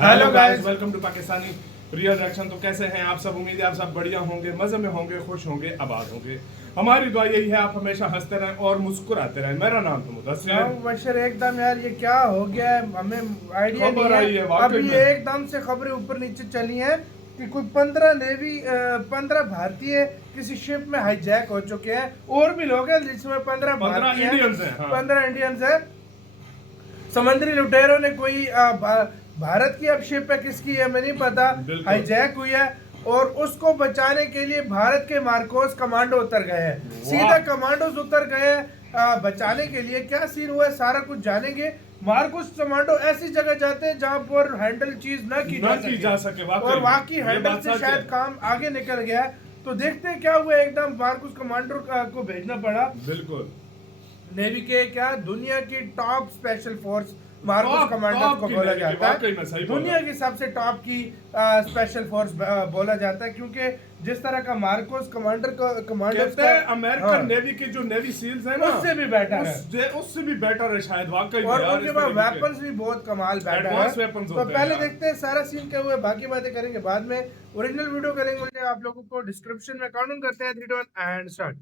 Hello guys, welcome to Pakistani real reaction. तो कैसे हैं आप सब? उम्मीद है आप सब बढ़िया होंगे, मजे में होंगे, खुश होंगे, आबाद होंगे। हमारी दुआ यही है आप हमेशा हंसते रहें और मुस्कुराते रहें। मेरा नाम तो मुदस्सिर एकदम यार, ये क्या हो गया है? हमें आइडिया नहीं है। अभी एकदम से खबरें ऊपर नीचे चली हैं कि कोई 15 भारतीय किसी शिप में हाईजैक हो चुके हैं। और भी लोग हैं जिसमें 15 भारतीय हैं, 15 इंडियंस हैं। समुद्री लुटेरों ने कोई भारत की अब शिप है, किसकी है हमें नहीं पता, हाईजैक हुई है। और उसको बचाने के लिए भारत के मार्कोस कमांडो उतर गए हैं, सीधा कमांडोज उतर गए बचाने के लिए। क्या सीन हुआ है सारा कुछ जानेंगे। मार्कोस कमांडो ऐसी जगह जाते हैं जहां पर हैंडल चीज न की जा सके और वाकई हैंडल से शायद काम आगे निकल गया। तो देखते हैं क्या हुआ। एकदम मार्कोस कमांडो को भेजना पड़ा। बिल्कुल नेवी के क्या दुनिया की top special force Marcos commanders को बोला जाता है। दुनिया की सबसे टॉप की स्पेशल फोर्स बोला जाता है, क्योंकि जिस तरह का मार्कोस कमांडर्स का अमेरिकन नेवी की जो नेवी सील्स है ना, उससे भी बेटर है, उससे भी बेटर है शायद वाकई। और उनके पास वेपन्स भी बहुत कमाल बेटर है। तो पहले देखते हैं सारा सीन क्या हुआ है, बाकी बातें करेंगे बाद में। ओरिजिनल वीडियो करेंगे आप लोगों को डिस्क्रिप्शन में काउंट करते हैं। 3 2 1 एंड स्टार्ट।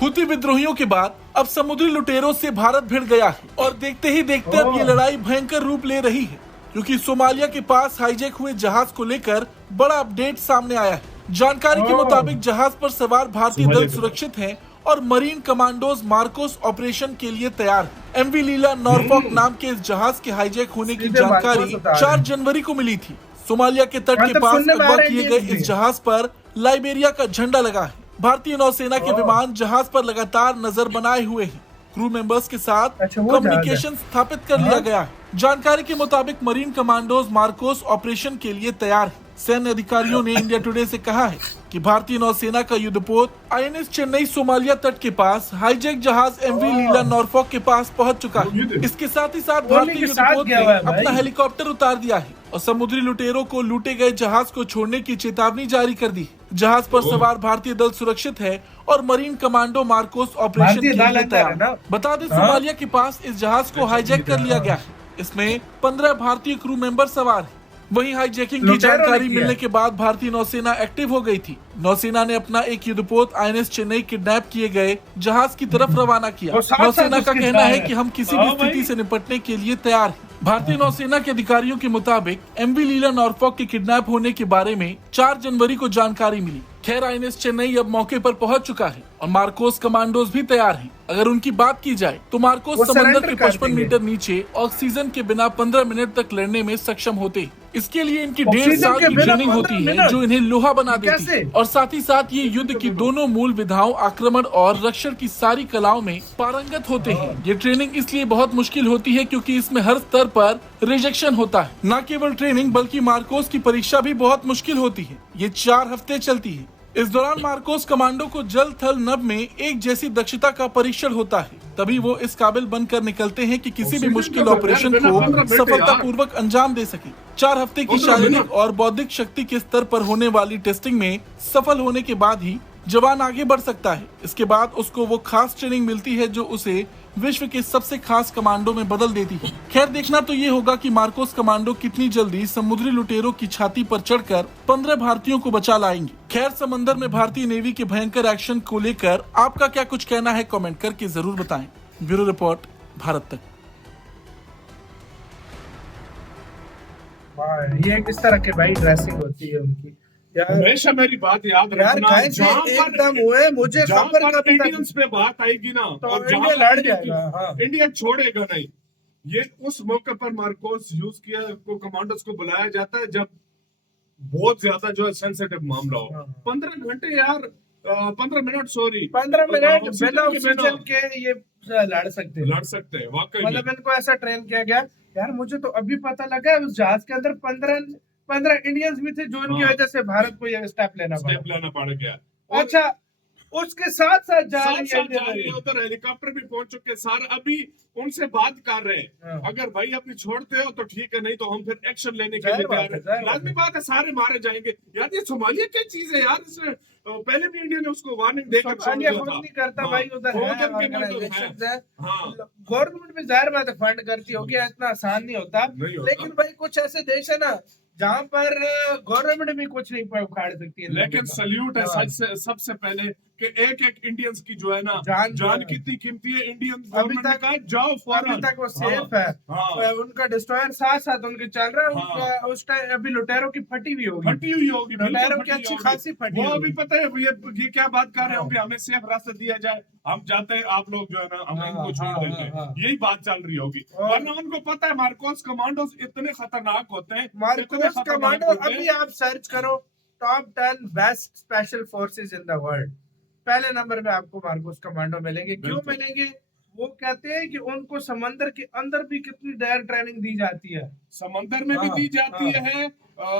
हुती विद्रोहियों के बाद अब समुद्री लुटेरों से भारत भिड़ गया है और देखते ही देखते अब ये लड़ाई भयंकर रूप ले रही है, क्योंकि सोमालिया के पास हाईजैक हुए जहाज को लेकर बड़ा अपडेट सामने आया है। जानकारी के मुताबिक जहाज पर सवार भारतीय दल सुरक्षित हैं और मरीन कमांडोज मार्कोस ऑपरेशन के लिए तैयार है। एमवी लीला नॉरफॉक नाम के इस जहाज के हाईजैक होने की जानकारी 4 जनवरी को मिली थी। सोमालिया के तट के पास अगवा किए गए इस जहाज पर लाइबेरिया का झंडा लगा है। भारतीय नौसेना के विमान जहाज पर लगातार नजर बनाए हुए हैं। क्रू मेंबर्स के साथ कम्युनिकेशन स्थापित कर लिया गया है। जानकारी के मुताबिक मरीन कमांडोज मार्कोस ऑपरेशन के लिए तैयार हैं। सैन्य अधिकारियों ने इंडिया टुडे से कहा है कि भारतीय नौसेना का युद्धपोत आईएनएस चेन्नई सोमालिया तट के पास हाईजैक जहाज एमवी लीला नॉरफॉक के पास पहुंच चुका है। इसके साथ ही साथ भारतीय युद्धपोत ने अपना हेलीकॉप्टर उतार दिया है और समुद्री लुटेरों को लूटे गए जहाज को छोड़ने की चेतावनी जारी कर दी। जहाज पर सवार भारतीय दल सुरक्षित है और मरीन कमांडो मार्कोस ऑपरेशन के लिए तैयार। बता दें सोमालिया के पास इस जहाज को हाईजैक कर लिया गया है। इसमें 15 भारतीय क्रू मेंबर सवार हैं। वहीं हाईजैकिंग की जानकारी मिलने के बाद भारतीय नौसेना एक्टिव हो गई थी। नौसेना ने अपना एक युद्धपोत आईएनएस चेन्नई किडनैप किए गए जहाज की तरफ रवाना किया। नौसेना का कहना है कि हम किसी भी स्थिति से निपटने के लिए तैयार हैं। भारतीय नौसेना के अधिकारियों के मुताबिक एमवी लीला नॉरफॉक के किडनैप होने के बारे में 4 जनवरी को जानकारी मिली। खैर आईएनएस चेन्नई अब मौके पर पहुंच चुका है और मार्कोस कमांडोज भी तैयार हैं। अगर उनकी बात की जाए तो मार्कोस समंदर के 55 मीटर नीचे ऑक्सीजन के बिना 15 मिनट तक लड़ने में सक्षम होते हैं। इसके लिए इनकी 1.5 साल की ट्रेनिंग होती है जो इन्हें लोहा बना देती है। और साथ ही साथ ये युद्ध की दोनों मूल विधाओं आक्रमण और रक्षण की सारी कलाओं में पारंगत होते हैं। ये ट्रेनिंग इसलिए बहुत मुश्किल होती है क्योंकि इसमें हर स्तर पर रिजेक्शन होता है। न केवल ट्रेनिंग बल्कि मार्कोस की परीक्षा भी बहुत मुश्किल होती है। ये 4 हफ्ते चलती है। इस दौरान मार्कोस कमांडो को जल थल नभ में एक जैसी दक्षता का परीक्षण होता है, तभी वो इस काबिल बनकर निकलते हैं कि किसी भी मुश्किल ऑपरेशन को सफलतापूर्वक अंजाम दे सके। 4 हफ्ते की शारीरिक और बौद्धिक शक्ति के स्तर पर होने वाली टेस्टिंग में सफल होने के बाद ही जवान आगे बढ़ सकता है। इसके बाद उसको वो खास ट्रेनिंग मिलती है जो उसे विश्व के सबसे खास कमांडो में बदल देती है। खैर देखना तो ये होगा कि मार्कोस कमांडो कितनी जल्दी समुद्री लुटेरों की छाती पर चढ़कर 15 भारतीयों को बचा लाएंगे। खैर समंदर में भारतीय नेवी के भयंकर एक्शन को लेकर आपका क्या कुछ कहना है, कमेंट करके जरूर बताएं। ब्यूरो रिपोर्ट, भारत तक। ये किस तरह के भाई ड्रेसिंग होती है उनकी हमेशा मेरी बात याद रखना, जहां एकदम हुए मुझे खबर कभी इंडियंस पे बात आएगी ना तो और इंडिया लड़ जाएगा। हाँ। इंडिया छोड़ेगा नहीं। ये उस मौके पर मार्कोस यूज किया को कमांडर्स को बुलाया जाता है जब बहुत ज्यादा जो है सेंसिटिव मामला हो। 15 घंटे यार 15 मिनट 15 मिनट बिना ऑक्सीजन के ये लड़ सकते हैं वाकई। मतलब इनको ऐसा ट्रेन किया गया। यार मुझे तो अभी पता लगा है उस जहाज के अंदर 15 इंडियंस भी थे जो इनकी वजह से भारत को ये स्टेप लेना पड़ गया। अच्छा उसके साथ साथ जा साथ रही साथ जा है रही है, उधर हेलीकॉप्टर भी पहुंच चुके हैं सारे, अभी उनसे बात कर रहे हैं। हाँ। अगर भाई अपनी छोड़ते हो तो ठीक है, नहीं तो हम फिर एक्शन लेने के जाहिर लिए बात तैयार है, हैं। जाहिर बात लाजमी है। बात है, सारे मारे जाएंगे यार। ये सोमालिया क्या चीज है यार, इसमें पहले भी इंडिया ने उसको वार्निंग देकर छोड़ सोमालिया दिया खुद था। नहीं करता हाँ, भाई, उधर वो है उधर के मतलब ऑर्गेनाइजेशंस है। हाँ, गवर्नमेंट भी जाहिर बात है फंड करती होगी, इतना आसान नहीं होता। नहीं होता। लेकिन भाई कुछ ऐसे देश है ना जहाँ पर गवर्नमेंट भी कुछ नहीं उखाड़ सकती है। लेकिन सल्यूट है हाँ। सबसे पहले कि एक एक इंडियंस की जो है ना जान जान कितनी कीमती है। इंडियन अभी गवर्नमेंट ने तक कहा जाओ अभी फौरन। तक वो सेफ हाँ, है। हाँ। उनका डिस्ट्रॉयर साथ साथ उनके चल रहा है। हाँ। उनका उस टाइम अभी लुटेरों की फटी हुई होगी, फटी हुई होगी, बिल्कुल लुटेरों की फटी अच्छी होगी। खासी फटी वो होगी। अभी पता है ये क्या बात कर रहे हाँ। होंगे, हमें सेफ रास्ता दिया जाए, हम जाते हैं, आप लोग जो है ना हम हाँ, इनको हाँ, छोड़ देते हाँ, हैं। हाँ। यही बात चल रही होगी, और- वरना उनको पता है मार्कोस कमांडोज इतने खतरनाक होते हैं, इतने मार्कोस खतरनाक कमांडो होते अभी हैं। आप सर्च करो top 10 best special forces in the world, पहले नंबर पे आपको मार्कोस कमांडो मिलेंगे। क्यों बिल्कुल। मिलेंगे? वो कहते हैं कि उनको समंदर के अंदर भी कितनी डेयर ट्रेनिंग दी जाती है। समंदर में भी हाँ, दी जाती हाँ। है,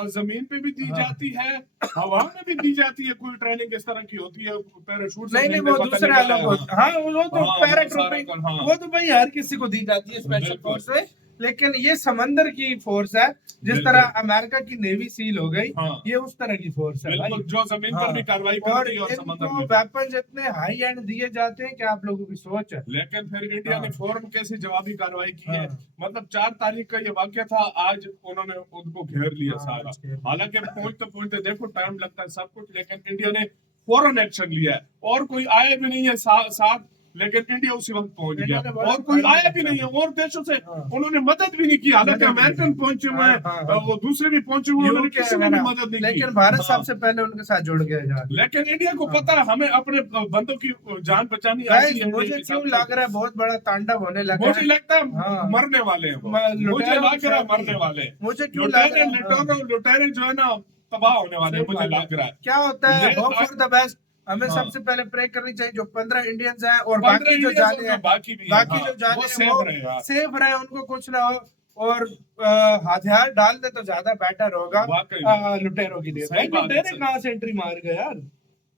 जमीन पे भी दी हाँ। जाती है, हवा में भी दी जाती है। कोई ट्रेनिंग इस तरह की होती है, पैराशूट से नहीं नहीं, नहीं, वो पता दूसरे नहीं अलग चला। होते। हाँ वो तो हाँ, पैराट्रूपिंग, वो सारा हाँ। वो तो भाई हर किसी को दी जाती है स्पेशल बिल्कुल। फोर्स में। लेकिन ये समंदर की फोर्स है, जिस बिल्कुल। तरह अमेरिका की नेवी सील हो गई, हाँ। ये उस तरह की फोर्स है भाई। बिल्कुल, जो जमीन पर हाँ। भी कार्रवाई और करती है और समंदर इनको में भी। वेपन्स इतने हाई एंड दिए जाते हैं कि आप लोगों की सोच है। लेकिन फिर इंडिया ने हाँ। फौरन कैसे जवाबी कार्रवाई की है। हाँ। मतलब 4 तारीख का ये वाक्य था, आज उन्होंने उनको घेर लिया हाँ, सारा। आज घेर लिया। हालांकि पहुंचते देखो टाइम लगता है सब कुछ, लेकिन इंडिया ने फौरन एक्शन लिया है। और कोई आया भी नहीं है साथ, लेकिन इंडिया उसी वक्त पहुंच गया। इंडिया ने बड़ा और कोई फौरन आया भी एक्शन नहीं है, और देशों से हाँ। उन्होंने मदद भी नहीं की। हालांकि मदद भी अमेरिकन नहीं। पहुंचे हुए हैं, हाँ, हाँ, हाँ। वो दूसरे भी पहुंचे हुए हैं, उन्होंने यूके किसी ने भी वगैरह। मदद नहीं की। लेकिन भारत हाँ। सबसे पहले उनके साथ जुड़ गया जाके। लेकिन इंडिया को हाँ। पता है हमें अपने बंदों की जान बचानी आती गाइस है। मुझे क्यों लग रहा है बहुत बड़ा तांडव होने लगा मुझे है। लगता है हाँ। मरने वाले हैं वो। लुटेरों मुझे की लग रहा है शादी। मरने वाले हैं। मुझे क्यों लग रहा है? लुटेरे जो है ना तबाह होने वाले हैं, सही मुझे बात लग रहा है। क्या होता है, ये होप फॉर द बेस्ट। हमें हाँ। सबसे पहले प्रे करनी चाहिए जो 15 इंडियंस हैं और 15 बाकी जो इंडियंस जाने और हैं, बाकी भी हैं, बाकी हाँ, जो जाने वो हैं सेफ वो रहे यार। सेफ रहे, उनको कुछ ना हो। और हथियार डाल दे तो ज्यादा बेटर होगा वाकई में। लुटेरों के लिए। सही भाई बात है, लुटेरे सही। कहाँ से एंट्री मार गए यार?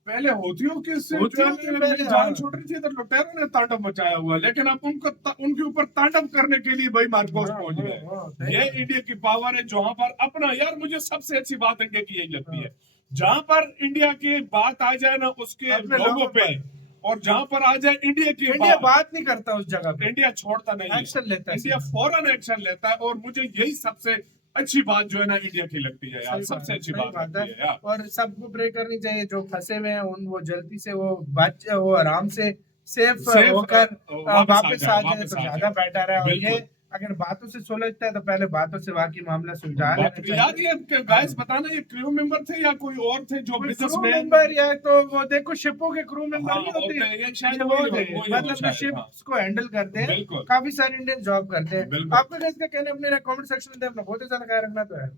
पहले होतियों के से होतियों जो के है पहले, जान हाँ। छूट रही थी, तो लुटेरों ने तांडव मचाया हुआ है। लेकिन अब उनके ऊपर तांडव करने के लिए भाई मार्कोस हाँ, पहुंच हाँ, गए। हाँ, सही ये बात है। इंडिया की पावर है, जहां पर अपना यार मुझे सबसे अच्छी बात इंडिया की यही लगती है, जहां पर इंडिया की बात आ जाए ना उसके अपने लोगों लोगों पे, और जहां पर आ जाए इंडिया की इंडिया बात नहीं करता उस जगह पे, इंडिया छोड़ता नहीं है। एक्शन लेता है। इंडिया फौरन एक्शन लेता है, और मुझे यही सबसे अच्छी बात जो है ना इंडिया की लगती है यार, सही सबसे अच्छी सही बात लगती है यार। और सबको प्रे करनी चाहिए जो फंसे हुए हैं उन वो जल्दी से वो आराम से सेफ Safe, होकर वापस आ जाए वापस तो आ ज्यादा जाए। बेटर है। और ये बिल्कुल। अगर बातों से सुलझता है तो पहले बातों से बाकी मामला सुलझा लेना बात याद चाहिए। ये गाइस बताना, ये क्रू मेंबर थे या कोई और थे जो क्रू बिजनेसमैन? मेंबर या तो वो देखो शिपों के क्रू मेंबर हाँ, नहीं होते होते हैं, ये शायद ये वो वही हो, थे, वही हो मतलब शायद, शिप्स को हैंडल करते हैं। बिल्कुल। काफी सारे इंडियन जॉब करते हैं। बिल्कुल। आपका इसका कहना अपने कमेंट सेक्शन में अपना बहुत ही ज्यादा ख्याल रखना तो है।